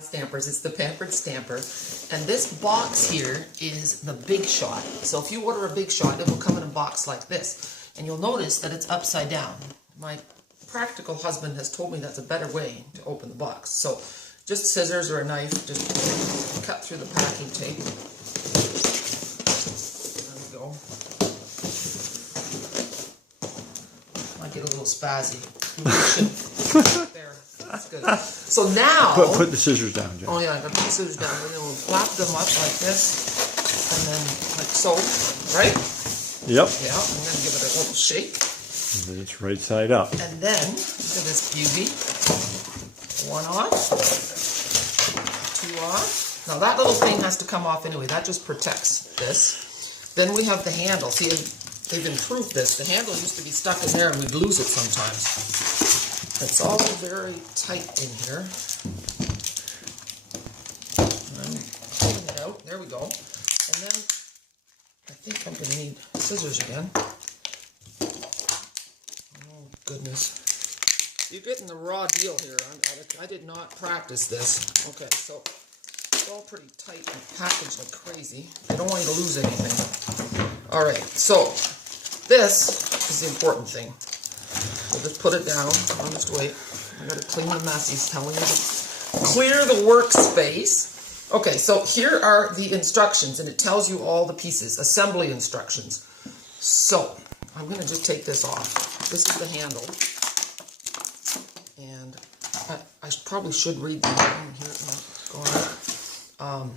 Stampers. It's the Pampered Stamper, and this box here is the Big Shot. So if you order a Big Shot, it will come in a box like this, and you'll notice that it's upside down. My practical husband has told me that's a better way to open the box. So just scissors or a knife, just cut through the packing tape. There we go. Might get a little spazzy. There. That's good. So now... Put the scissors down, Jen. Oh yeah, I gotta put the scissors down. And then we'll flap them up like this. And then like so. Right? Yep. Yeah, and then give it a little shake. And then it's right side up. And then, look at this beauty. One on. Two on. Now that little thing has to come off anyway. That just protects this. Then we have the handle. See, they've improved this. The handle used to be stuck in there and we'd lose it sometimes. It's all very tight in here. I'm pulling it out. There we go. And then I think I'm going to need scissors again. Oh, goodness. You're getting the raw deal here. I did not practice this. Okay, so it's all pretty tight and packaged like crazy. I don't want you to lose anything. All right, so this is the important thing. So just put it down. I'll just wait. I gotta clean the mess. He's telling me to clear the workspace. Okay, so here are the instructions, and it tells you all the pieces, assembly instructions. So I'm gonna just take this off. This is the handle, and I probably should read them here. Go on.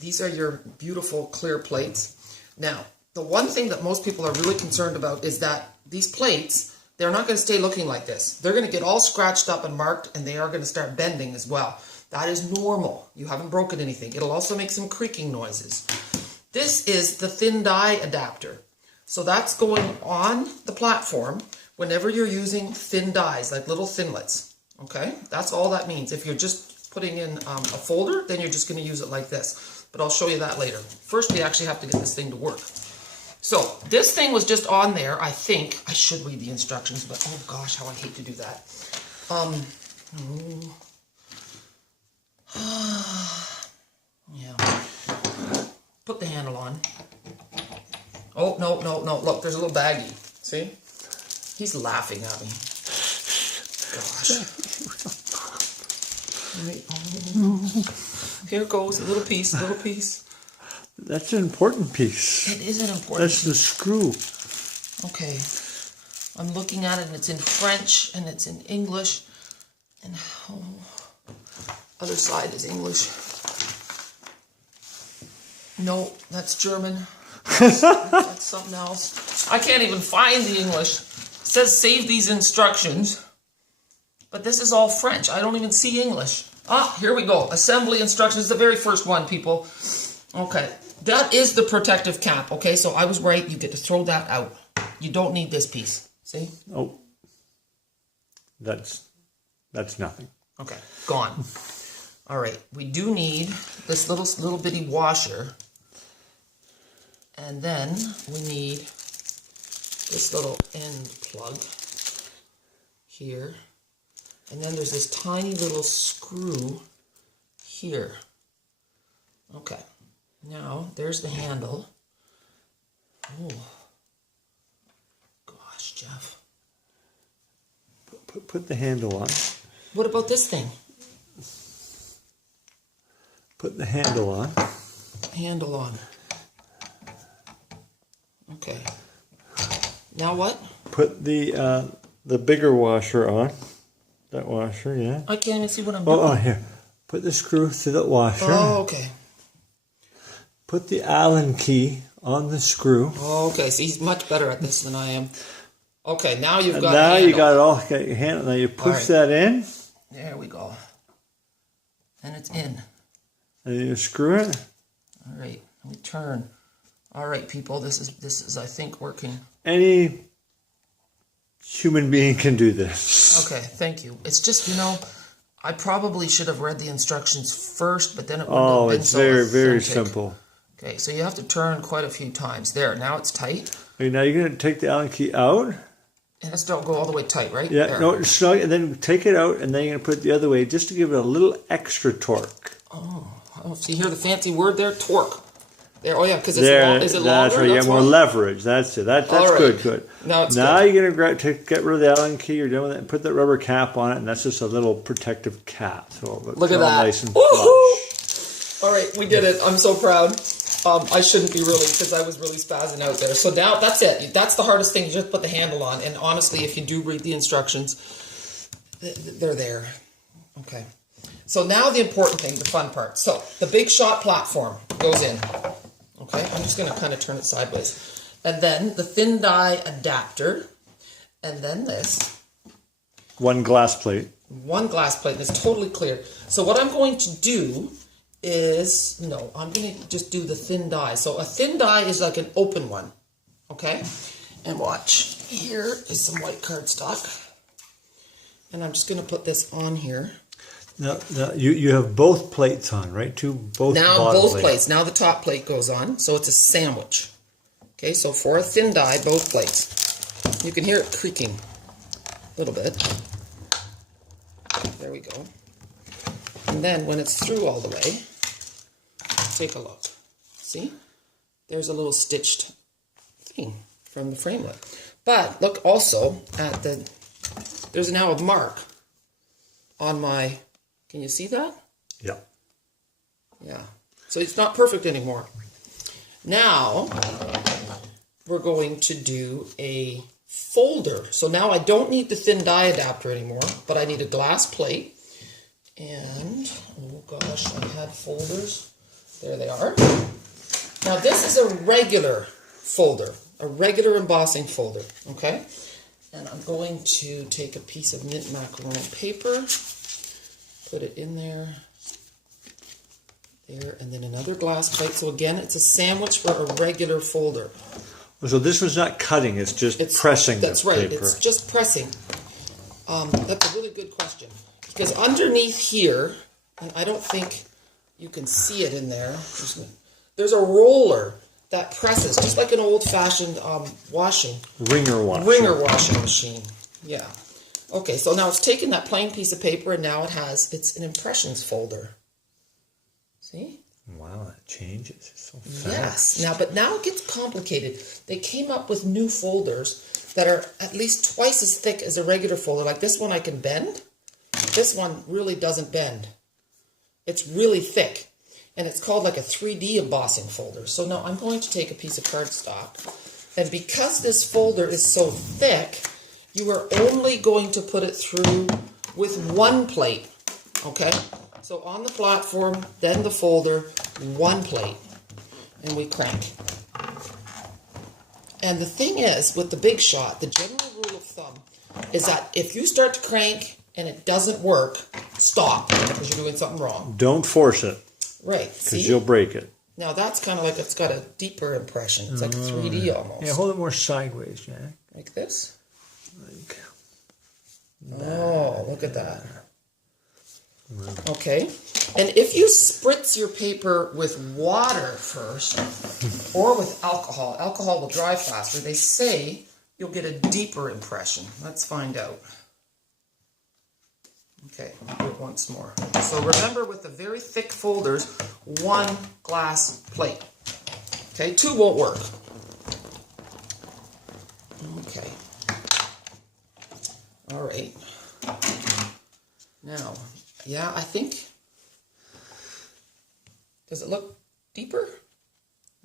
These are your beautiful clear plates. Now, the one thing that most people are really concerned about is that these plates, they're not going to stay looking like this. They're going to get all scratched up and marked, and they are going to start bending as well. That is normal. You haven't broken anything. It'll also make some creaking noises. This is the thin die adapter. So that's going on the platform whenever you're using thin dies, like little thinlets. Okay? That's all that means. If you're just putting in a folder, then you're just going to use it like this. But I'll show you that later. First, we actually have to get this thing to work. So, this thing was just on there, I think. I should read the instructions, but oh gosh, how I hate to do that. Yeah. Put the handle on. Oh, no. Look, there's a little baggie. See? He's laughing at me. Gosh. Here goes a little piece. That's an important piece. It is an important piece. That's the screw. Okay. I'm looking at it, and it's in French, and it's in English. And other side is English. No, that's German. That's something else. I can't even find the English. It says save these instructions. But this is all French. I don't even see English. Ah, here we go. Assembly instructions. The very first one, people. Okay. That is the protective cap, okay? So I was right. You get to throw that out. You don't need this piece. See? Oh. That's nothing. Okay. Gone. All right. We do need this little bitty washer. And then we need this little end plug here. And then there's this tiny little screw here. Okay. Now, there's the handle. Oh. Gosh, Jeff. Put the handle on. What about this thing? Put the handle on. Handle on. Okay. Now what? Put the bigger washer on. That washer, yeah. I can't even see what I'm doing. Oh, here. Put the screw through the washer. Oh, okay. Put the Allen key on the screw. Oh, okay. See, he's much better at this than I am. Okay, now you've got now handle. You got it all. Okay, your handle. Now you push that in. There we go. And it's in. And you screw it. All right. We turn. All right, people. This is I think working. Any human being can do this. Okay, thank you. It's just, I probably should have read the instructions first, but then it wouldn't have been it's so very, authentic. very simple. Okay, so you have to turn quite a few times. There, now it's tight. Okay, now you're going to take the Allen key out. And it's don't go all the way tight, right? Yeah, There. no, snug, and then take it out, and then you're going to put it the other way just to give it a little extra torque. Oh, see here the fancy word there? Torque. There, oh yeah, because it's There, is it that's longer? right. That's Yeah, more why? leverage. That's it. That's All right. good. Now it's now good. you're going to get rid of the Allen key. You're done with it, and put that rubber cap on it, and that's just a little protective cap. So it looks Look at all that. nice and Woohoo! flush. All right, we did it. I'm so proud. I shouldn't be really, because I was really spazzing out there. So now that's it. That's the hardest thing. You just put the handle on. And honestly, if you do read the instructions, they're there. Okay. So now the important thing, the fun part. So the Big Shot platform goes in. Okay. I'm just going to kind of turn it sideways. And then the thin die adapter. And then this. One glass plate. One glass plate. And it's totally clear. So what I'm going to do is, no, I'm going to just do the thin die. So a thin die is like an open one, okay? And watch, here is some white cardstock. And I'm just going to put this on here. Now you have both plates on, right? Both Now both plates. plates. Now the top plate goes on, so it's a sandwich. Okay, so for a thin die, both plates. You can hear it creaking a little bit. There we go. And then when it's through all the way, take a look. See? There's a little stitched thing from the framelit. But look also at there's now a mark on my, can you see that? Yeah. Yeah. So it's not perfect anymore. Now, we're going to do a folder. So now I don't need the thin die adapter anymore, but I need a glass plate. And, oh gosh, I had folders. There they are. Now this is a regular folder, a regular embossing folder, okay? And I'm going to take a piece of mint macaron paper, put it in there, and then another glass plate. So again, it's a sandwich for a regular folder. So this one's not cutting, it's just pressing That's the right, paper. it's just pressing. That's a really good question. Because underneath here, and I don't think you can see it in there, there's a roller that presses, just like an old-fashioned Ringer washing machine. Yeah. Okay, so now it's taken that plain piece of paper, and now it's an impressions folder. See? Wow, that changes. It's so fast. Yes. But now it gets complicated. They came up with new folders that are at least twice as thick as a regular folder. Like this one I can bend. This one really doesn't bend. It's really thick. And it's called like a 3D embossing folder. So now I'm going to take a piece of cardstock. And because this folder is so thick, you are only going to put it through with one plate. Okay? So on the platform, then the folder, one plate. And we crank. And the thing is, with the Big Shot, the general rule of thumb is that if you start to crank and it doesn't work, stop, because you're doing something wrong. Don't force it. Right, Because you'll break it. Now that's kind of like it's got a deeper impression. It's like 3D almost. Yeah, hold it more sideways, Jack. Like this? Like Oh, look at that. Okay. And if you spritz your paper with water first, or with alcohol, alcohol will dry faster. They say you'll get a deeper impression. Let's find out. Okay, I'll do it once more. So remember, with the very thick folders, one glass plate. Okay, two won't work. Okay. All right. Now, yeah, I think, does it look deeper?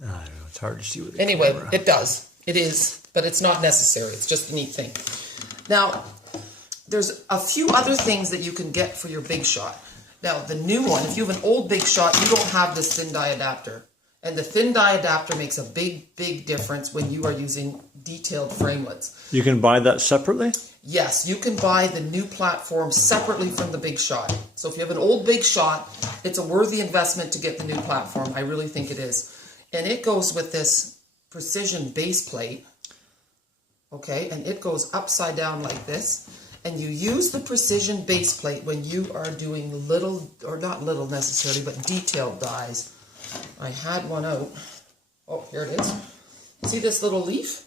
I don't know, it's hard to see with the Anyway, camera. it does. It is, but it's not necessary. It's just a neat thing. Now, there's a few other things that you can get for your Big Shot. Now, the new one, if you have an old Big Shot, you don't have this thin die adapter. And the thin die adapter makes a big, big difference when you are using detailed framelits. You can buy that separately? Yes, you can buy the new platform separately from the Big Shot. So if you have an old Big Shot, it's a worthy investment to get the new platform. I really think it is. And it goes with this precision base plate. Okay, and it goes upside down like this. And you use the precision base plate when you are doing little, or not little necessarily, but detailed dies. I had one out. Oh, here it is. See this little leaf?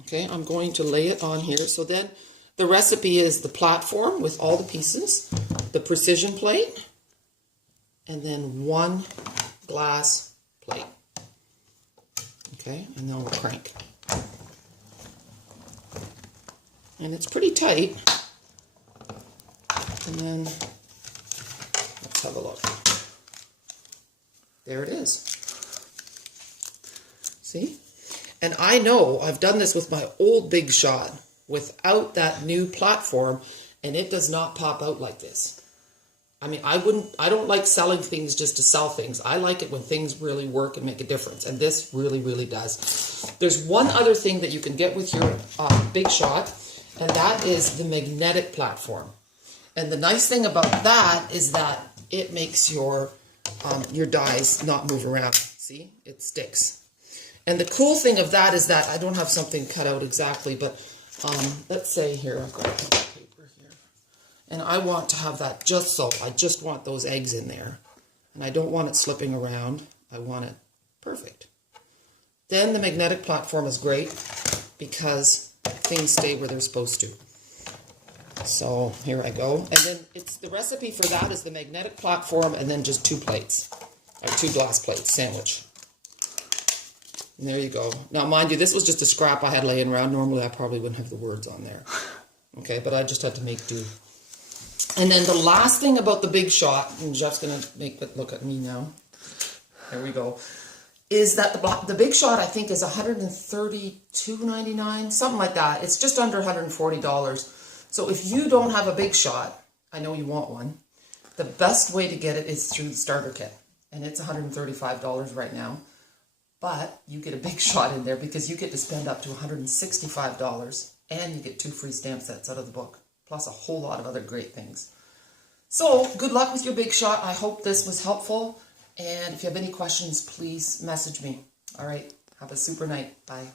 Okay, I'm going to lay it on here. So then the recipe is the platform with all the pieces, the precision plate, and then 1 glass plate. Okay, and then we'll crank. And it's pretty tight. And then let's have a look. There it is. See? And I know I've done this with my old Big Shot without that new platform, and it does not pop out like this. I mean, I don't like selling things just to sell things. I like it when things really work and make a difference, and this really, really does. There's one other thing that you can get with your Big Shot, and that is the magnetic platform. And the nice thing about that is that it makes your dies not move around. See? It sticks. And the cool thing of that is that I don't have something cut out exactly, but let's say here, I've got a piece of paper here. And I want to have that just so. I just want those eggs in there. And I don't want it slipping around. I want it perfect. Then the magnetic platform is great because things stay where they're supposed to. So here I go. And then the recipe for that is the magnetic platform and then just 2 plates. Or 2 glass plates, sandwich. And there you go. Now, mind you, this was just a scrap I had laying around. Normally, I probably wouldn't have the words on there. Okay, but I just had to make do. And then the last thing about the Big Shot, and Jeff's going to make it look at me now. There we go. Is that the Big Shot, I think, is $132.99, something like that. It's just under $140. So if you don't have a Big Shot, I know you want one, the best way to get it is through the starter kit. And it's $135 right now. But you get a Big Shot in there because you get to spend up to $165 and you get 2 free stamp sets out of the book, plus a whole lot of other great things. So good luck with your Big Shot. I hope this was helpful. And if you have any questions, please message me. All right. Have a super night. Bye.